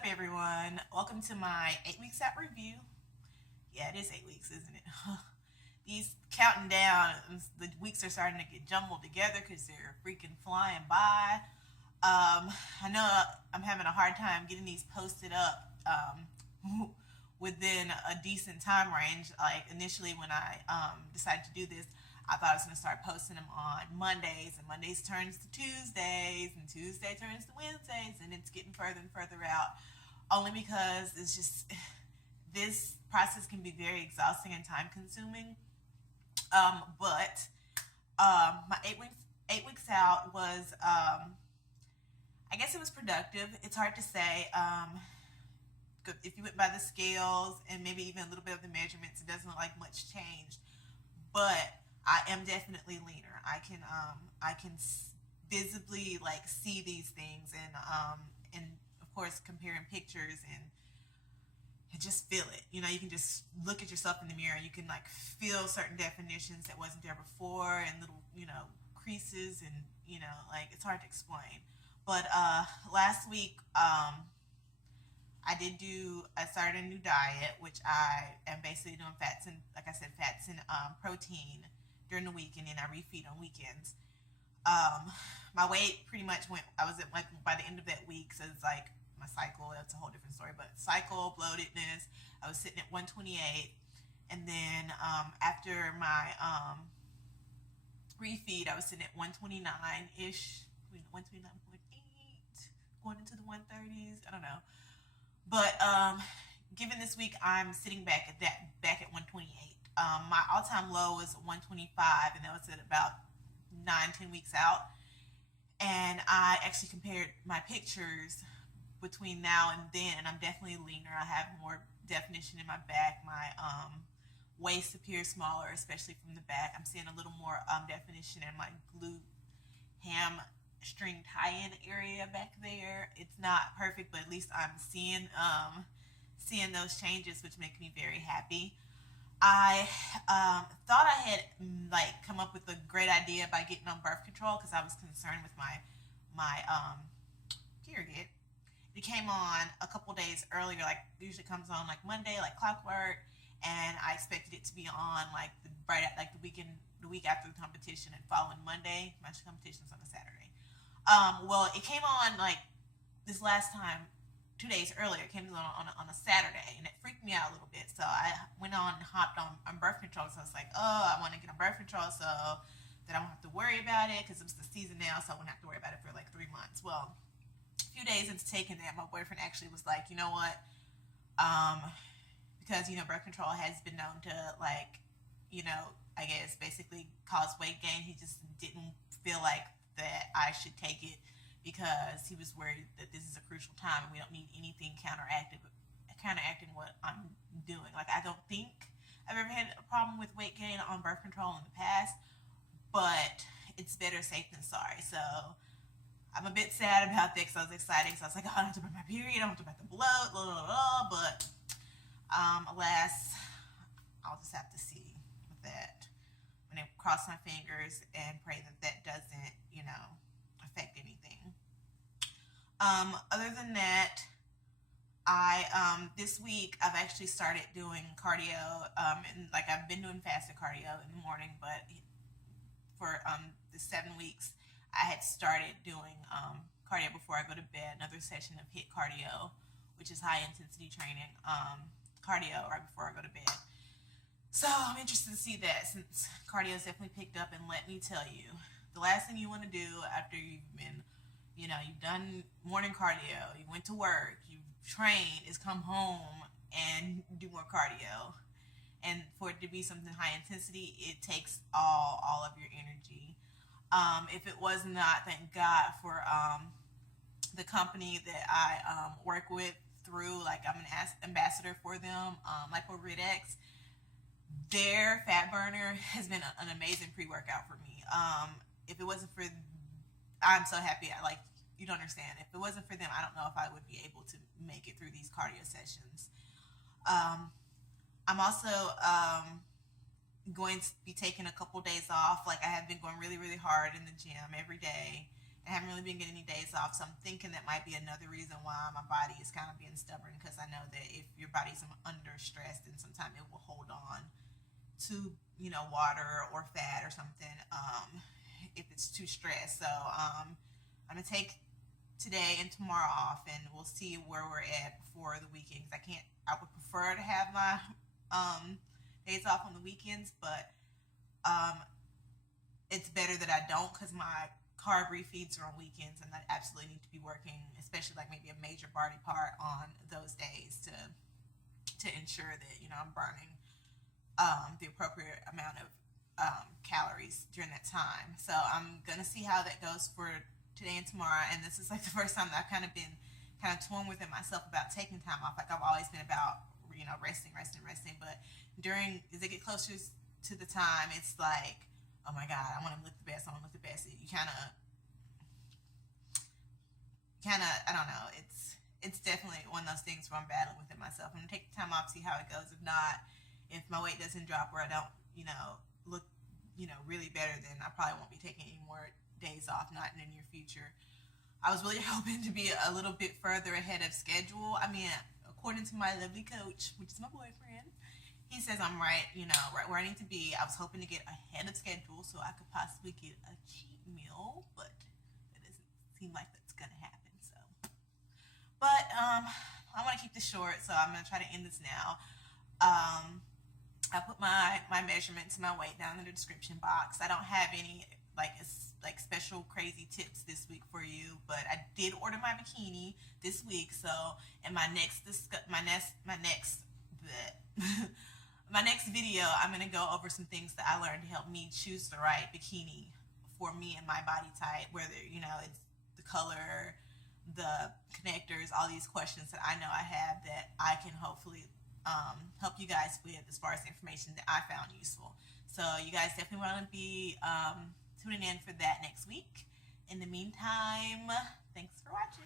up, everyone? Welcome to my 8 weeks out review. Yeah, it is 8 weeks, isn't it? These counting down, the weeks are starting to get jumbled together because they're freaking flying by. I know I'm having a hard time getting these posted up within a decent time range. Like initially, when I decided to do this, I thought I was going to start posting them on Mondays, and Mondays turns to Tuesdays, and Tuesday turns to Wednesdays, and it's getting further and further out. Only because it's just this process can be very exhausting and time consuming. But my 8 weeks out was I guess it was productive. It's hard to say. If you went by the scales and maybe even a little bit of the measurements, it doesn't look like much changed. But I am definitely leaner. I can visibly like see these things and of course comparing pictures and just feel it. You know, you can just look at yourself in the mirror and you can like feel certain definitions that wasn't there before and little, creases and, like it's hard to explain. But last week I started a new diet, which I am basically doing fats and, like I said, fats and protein during the week, and then I refeed on weekends. My weight pretty much went, I was at like by the end of that week, so it's like my cycle, that's a whole different story, but cycle, bloatedness, I was sitting at 128. And then after my refeed, I was sitting at 129-ish, 129.8, going into the 130s, I don't know. But given this week, I'm sitting back at 128. My all-time low was 125, and that was at about 9, 10 weeks out. And I actually compared my pictures between now and then, and I'm definitely leaner. I have more definition in my back. My waist appears smaller, especially from the back. I'm seeing a little more definition in my glute hamstring tie-in area back there. It's not perfect, but at least I'm seeing those changes, which make me very happy. I thought I had like come up with a great idea by getting on birth control because I was concerned with my period. It came on a couple days earlier, like usually comes on like Monday, like clockwork, and I expected it to be on like the week after the competition and following Monday. My competition's on a Saturday. Well, it came on like this last time 2 days earlier. It came on a Saturday, and it freaked me out a little bit. So I went on and hopped on birth control. So I was like, oh, I want to get on birth control so that I won't have to worry about it because it's the season now, so I won't have to worry about it for like 3 months. Well, a few days into taking that, my boyfriend actually was like, you know what? Um, because birth control has been known to like, I guess basically cause weight gain. He just didn't feel like that I should take it because he was worried that this is a crucial time and we don't need anything counteracting what I'm doing. Like I don't think I've ever had a problem with weight gain on birth control in the past, but it's better safe than sorry. So I'm a bit sad about that because I was excited. So I was like, oh, I don't have to burn my period, I don't have to burn the bloat, blah, blah, blah. But alas, I'll just have to see with that. I'm going to cross my fingers and pray that that doesn't, affect anything. Other than that, I this week I've actually started doing cardio, and like I've been doing fasted cardio in the morning, but for the 7 weeks I had started doing cardio before I go to bed. Another session of HIIT cardio, which is high intensity training cardio right before I go to bed. So I'm interested to see that since cardio has definitely picked up. And let me tell you, the last thing you want to do after you've been, you've done morning cardio, you went to work, you've trained, is come home and do more cardio. And for it to be something high intensity, it takes all of your energy. If it was not, thank God for the company that I work with through, like I'm an ambassador for them, Liporidex. Their fat burner has been an amazing pre-workout for me. If it wasn't for, I'm so happy. You don't understand. If it wasn't for them, I don't know if I would be able to make it through these cardio sessions. I'm also going to be taking a couple days off. Like I have been going really, really hard in the gym every day, I haven't really been getting any days off, so I'm thinking that might be another reason why my body is kind of being stubborn, because I know that if your body's under stress, then sometimes it will hold on to, water or fat or something, if it's too stressed. So I'm gonna take today and tomorrow off, and we'll see where we're at before the weekend. 'Cause I would prefer to have my days off on the weekends, but it's better that I don't, because my carb refeeds are on weekends, and I absolutely need to be working, especially like maybe a major body part on those days to ensure that I'm burning the appropriate amount of calories during that time. So I'm gonna see how that goes for today and tomorrow. And this is like the first time that I've kind of been torn within myself about taking time off. Like, I've always been about resting, but as they get closer to the time, it's like, oh my god, I want to look the best. You kind of I don't know. It's definitely one of those things where I'm battling within myself. I'm gonna take the time off, see how it goes. If not, if my weight doesn't drop or I don't look really better, then I probably won't be taking any more days off, not in the near future. I was really hoping to be a little bit further ahead of schedule. I mean, according to my lovely coach, which is my boyfriend, he says I'm right where I need to be. I was hoping to get ahead of schedule so I could possibly get a cheat meal, but it doesn't seem like that's gonna happen. So, but I want to keep this short, so I'm gonna try to end this now. I put my measurements and my weight down in the description box. I don't have any like special crazy tips this week for you, but I did order my bikini this week. So in my next my next video, I'm gonna go over some things that I learned to help me choose the right bikini for me and my body type. Whether it's the color, the connectors, all these questions that I know I have that I can hopefully help you guys with, as far as information that I found useful. So you guys definitely want to be tuning in for that next week. In the meantime, thanks for watching.